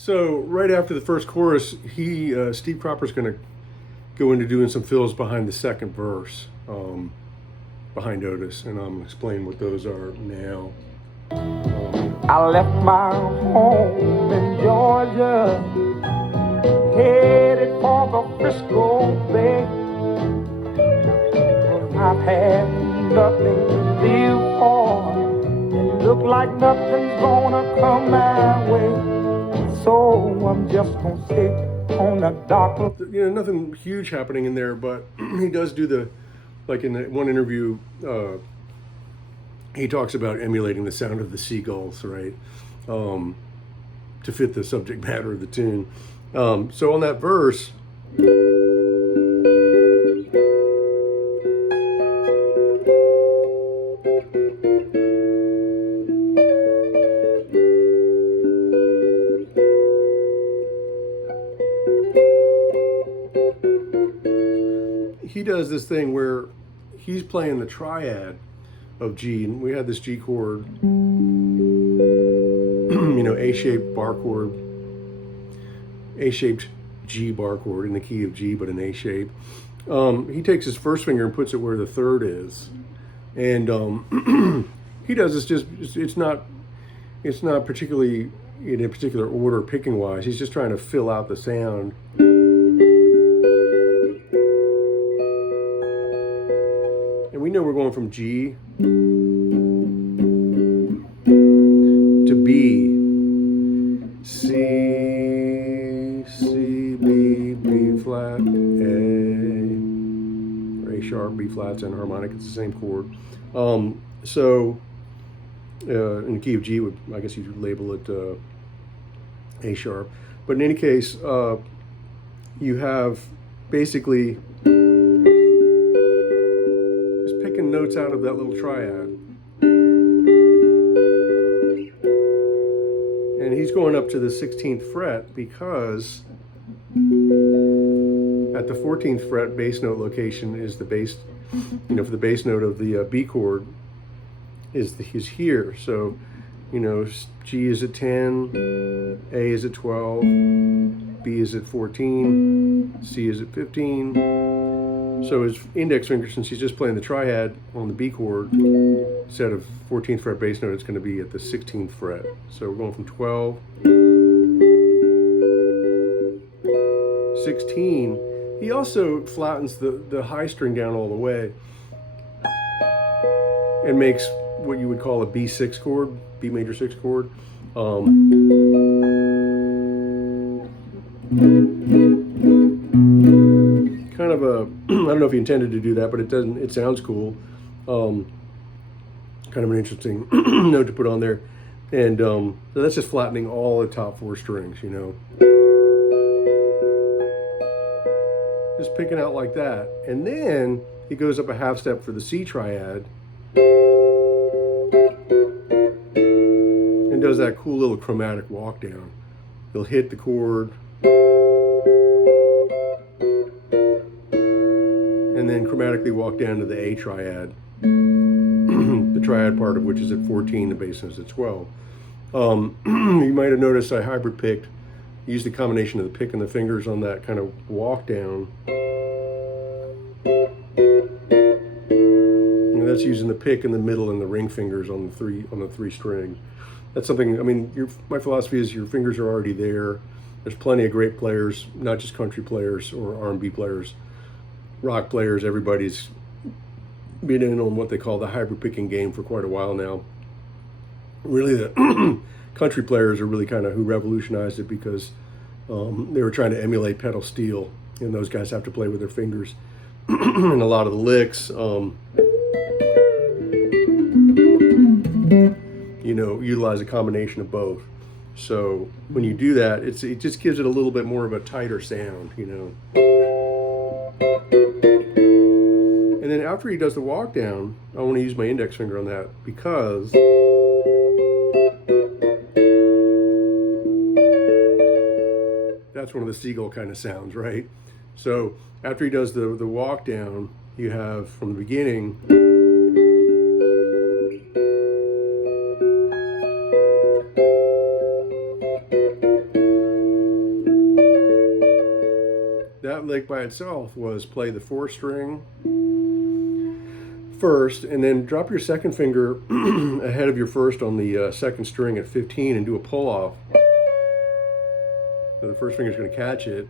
So right after the first chorus, Steve Cropper's going to go into doing some fills behind the second verse, behind Otis, and I'm going to explain what those are now. I left my home in Georgia, headed for the Frisco Bay. I've had nothing to live for. It look like nothing's gonna come my way. So I'm just gonna sit on the dock. Nothing huge happening in there, but he does do like in one interview, he talks about emulating the sound of the seagulls, right? To fit the subject matter of the tune. So on that verse, he does this thing where he's playing the triad of G, and we had this G chord, A-shaped bar chord, A-shaped G bar chord in the key of G, but an A shape. He takes his first finger and puts it where the third is, and he does this it's not particularly in a particular order picking wise. He's just trying to fill out the sound. And we know we're going from G to B, C, B, B flat, A, or A sharp, B flats, and harmonic. It's the same chord. In the key of G, I guess you'd label it A sharp. But in any case, you have basically just picking notes out of that little triad. And he's going up to the 16th fret because at the 14th fret bass note location is the bass, for the bass note of the B chord is here. So, G is at 10, A is at 12, B is at 14, C is at 15. So his index finger, since he's just playing the triad on the B chord, instead of 14th fret bass note, it's going to be at the 16th fret. So we're going from 12, 16. He also flattens the high string down all the way and makes what you would call a B6 chord, B major 6 chord. Kind of a, I don't know if he intended to do that, but it sounds cool. Kind of an interesting note to put on there. And so that's just flattening all the top four strings, Just picking out like that. And then he goes up a half step for the C triad and does that cool little chromatic walk down. He'll hit the chord and then chromatically walk down to the A triad, the triad part of which is at 14, the bass note is at 12. You might have noticed I hybrid picked, used the combination of the pick and the fingers on that kind of walk down. That's using the pick in the middle and the ring fingers on the three string. That's something, my philosophy is your fingers are already there. There's plenty of great players, not just country players or R&B players, rock players. Everybody's been in on what they call the hybrid picking game for quite a while now. Really, the country players are really kind of who revolutionized it because they were trying to emulate pedal steel, and those guys have to play with their fingers. And a lot of the licks, utilize a combination of both. So when you do that, it just gives it a little bit more of a tighter sound, And then after he does the walk down, I want to use my index finger on that because that's one of the seagull kind of sounds, right? So after he does the walk down, you have from the beginning, that lick by itself was play the 4th string first, and then drop your second finger ahead of your first on the 2nd string at 15 and do a pull off. So the first finger is going to catch it,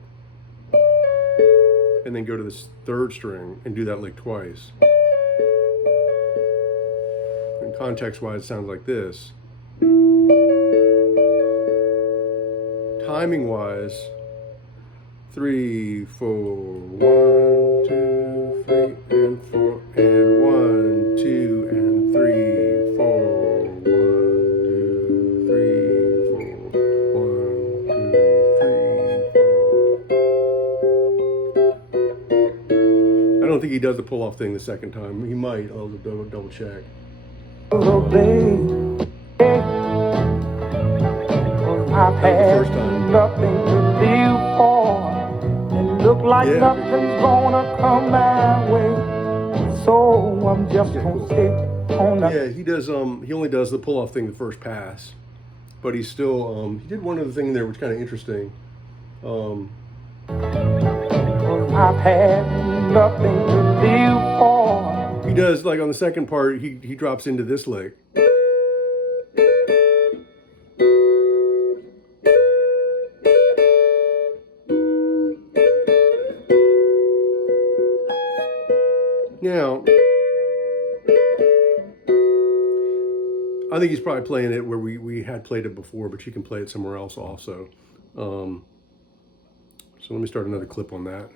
and then go to the 3rd string and do that lick twice. And context-wise, it sounds like this. Timing-wise, 3, 4, 1, 2, 3, and 4, and 1, 2, and 3, 4, 1, 2, 3, 4, 1, 2, 3, 4. I don't think he does the pull-off thing the second time. He might. I'll double check. I've had nothing to live for, and look like nothing's gonna come my way. So I'm just gonna sit on the. Yeah, he does. He only does the pull-off thing the first pass, but he's still. He did one other thing there, which is kind of interesting. I've had nothing to live for. He does, like on the second part, he drops into this lick. Now, I think he's probably playing it where we had played it before, but you can play it somewhere else also. So let me start another clip on that.